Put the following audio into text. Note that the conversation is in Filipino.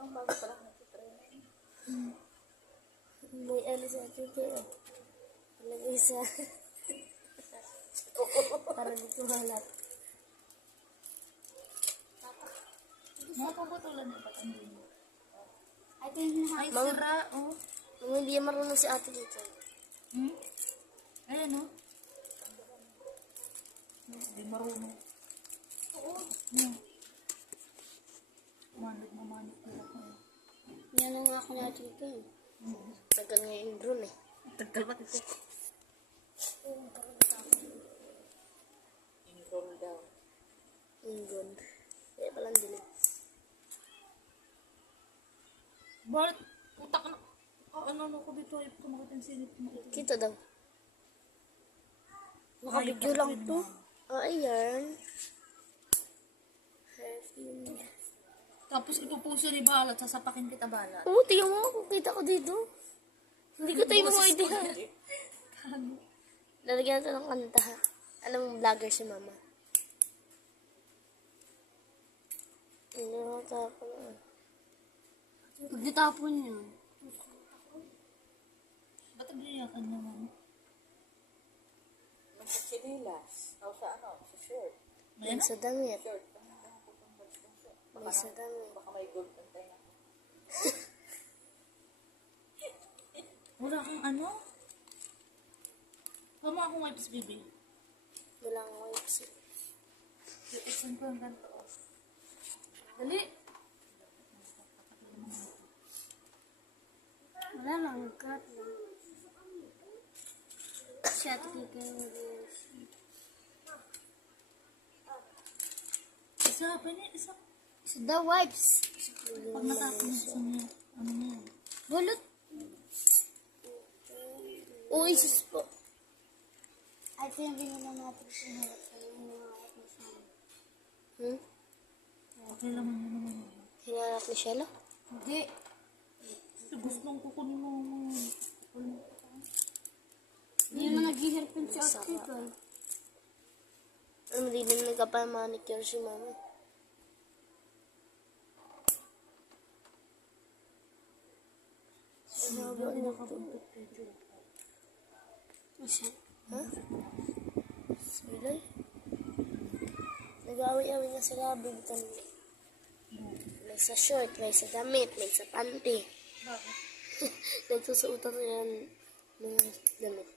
Ang bago pa lang nagtitrain. May ano sa akin kayo. Lagay sa... Para dito halat. Mga pabutulan na ba't ang dino? Ay, Sira, oh. Mga hindi marunong si ate dito. Ayan, oh. Hindi marunong. Oo. Mamanit nila ko. Yan ang ako na dito eh. Tagal nga yung drone eh. Tagal ba ito? Ingroll daw. Ingon. Kaya palang dilig. Bakit? Utak na. Ano ko dito? Ay, kumakit ang sinip mo. Kita daw. Nakabidyo lang to. Ayan. Tapos ipupuso ni Balat, sasapakin kita Balat. Oo, tingnan mo ako. Kita ko dito. Hindi ko tayo mga idea. Lalagyan natin ng kanta. Anong vlogger si mama? Hindi mo tapon na. Hindi tapon yun. Ba't ang biniyakan naman? Magsasililas. O sa ano? Sa shirt. May sa damit. Shirt. May sa damit. Baka may gold ang tayo. Wala kang ano? Tama akong wipes, baby. Wala akong wipes. Iiksan ko ang ganito. Dali! Wala lang. Cut lang. Siya, titigil mo din. Isa, pwede, isa. So, the wipes. Pag natapos sa niya, ano niya? Bulot. Uy, sus po. Ay, ito yung binila natin sa harap. Yung mga wipes namin. Okay naman yun naman yun. Hinanap ni Shelo? Hindi. Gustong kukunin mo. Hindi naman nag-ihirpin si Article. Hindi din nagkapamanicure si mama. Sinabi ko nakapagpit dito. Masa? Ha? Silay? Nag-away-away na sila. Bigitan. May sa short, may sa damit, may sa panty. Bakit? Nagsusuotan sila ng mga damit.